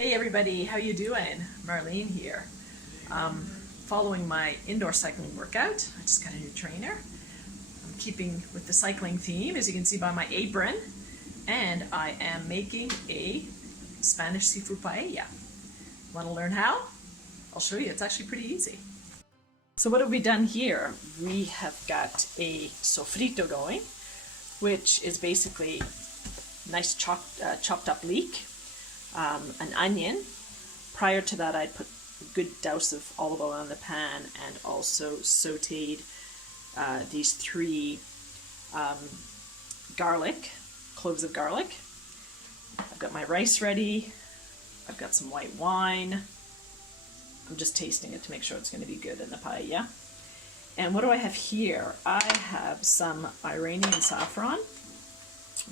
Hey everybody, how you doing? Marlene here. Following my indoor cycling workout. I just got a new trainer. I'm keeping with the cycling theme, as you can see by my apron, and I am making a Spanish seafood paella. Want to learn how? I'll show you. It's actually pretty easy. So what have we done here? We have got a sofrito going, which is basically nice chopped up leek. An onion. Prior to that, I'd put a good douse of olive oil in the pan and also sauteed these three cloves of garlic. I've got my rice ready. I've got some white wine. I'm just tasting it to make sure it's going to be good in the paella. And what do I have here? I have some Iranian saffron,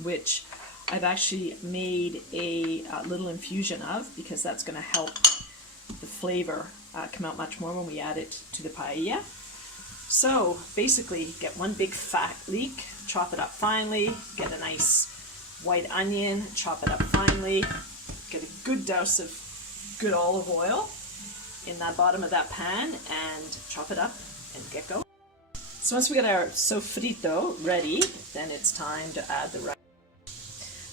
which I've actually made a little infusion of because that's going to help the flavor come out much more when we add it to the paella. So basically get one big fat leek, chop it up finely, get a nice white onion, chop it up finely, get a good douse of good olive oil in the bottom of that pan and chop it up and get going. So once we get our sofrito ready, then it's time to add the rice.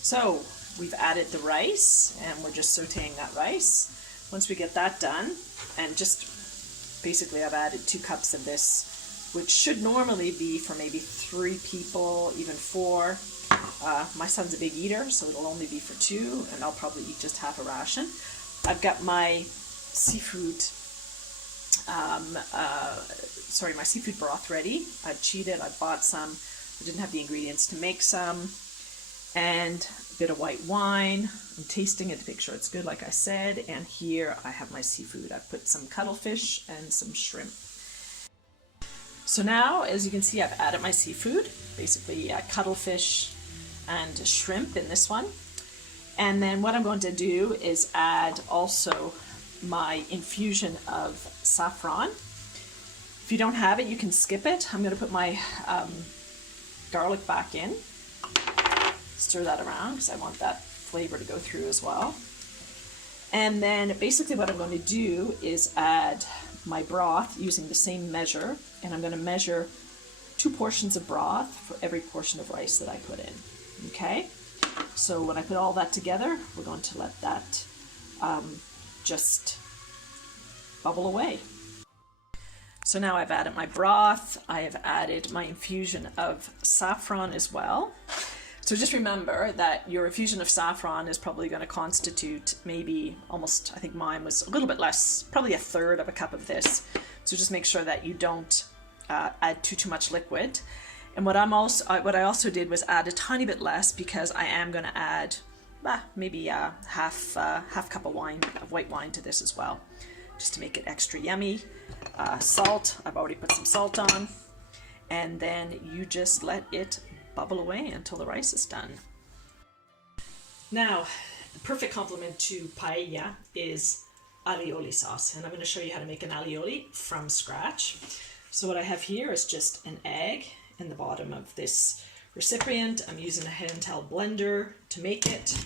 So we've added the rice and we're just sauteing that rice. Once we get that done, and just basically I've added 2 cups of this, which should normally be for maybe 3 people, even 4. My son's a big eater, so it'll only be for 2, and I'll probably eat just half a ration. I've got my seafood, my seafood broth ready. I've cheated, I bought some. I didn't have the ingredients to make some. And a bit of white wine. I'm tasting it to make sure it's good, like I said. And here I have my seafood. I've put some cuttlefish and some shrimp. So now, as you can see, I've added my seafood, basically cuttlefish and shrimp in this one. And then what I'm going to do is add also my infusion of saffron. If you don't have it, you can skip it. I'm going to put my garlic back in. Stir that around because I want that flavor to go through as well. And then basically what I'm going to do is add my broth using the same measure, and I'm going to measure 2 portions of broth for every portion of rice that I put in. Okay? So when I put all that together, we're going to let that just bubble away. So now I've added my broth, I have added my infusion of saffron as well. So just remember that your infusion of saffron is probably going to constitute maybe almost, I think mine was a little bit less, probably 1/3 of a cup of this. So just make sure that you don't add too much liquid. And what I also did was add a tiny bit less because I am going to add maybe half cup of white wine to this as well, just to make it extra yummy. Salt, I've already put some salt on, and then you just let it bubble away until the rice is done. Now, the perfect complement to paella is alioli sauce, and I'm going to show you how to make an alioli from scratch. So what I have here is just an egg in the bottom of this recipient. I'm using a handheld blender to make it.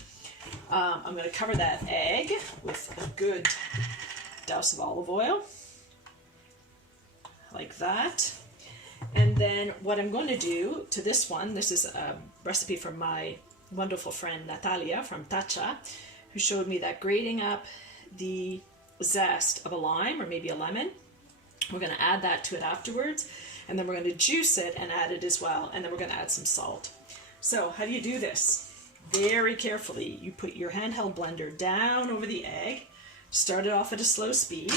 I'm going to cover that egg with a good douse of olive oil, like that. And then what I'm going to do to this one, this is a recipe from my wonderful friend Natalia from Tacha, who showed me that grating up the zest of a lime or maybe a lemon, we're going to add that to it afterwards, and then we're going to juice it and add it as well, and then we're going to add some salt. So how do you do this? Very carefully, you put your handheld blender down over the egg, start it off at a slow speed.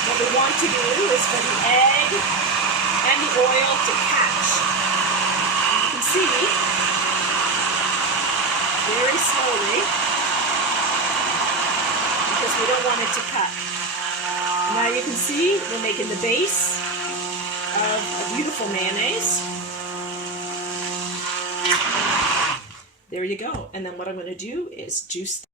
What we want to do is for the egg and the oil to catch. And you can see, very slowly, because we don't want it to cut. Now you can see we're making the base of a beautiful mayonnaise. There you go. And then what I'm going to do is juice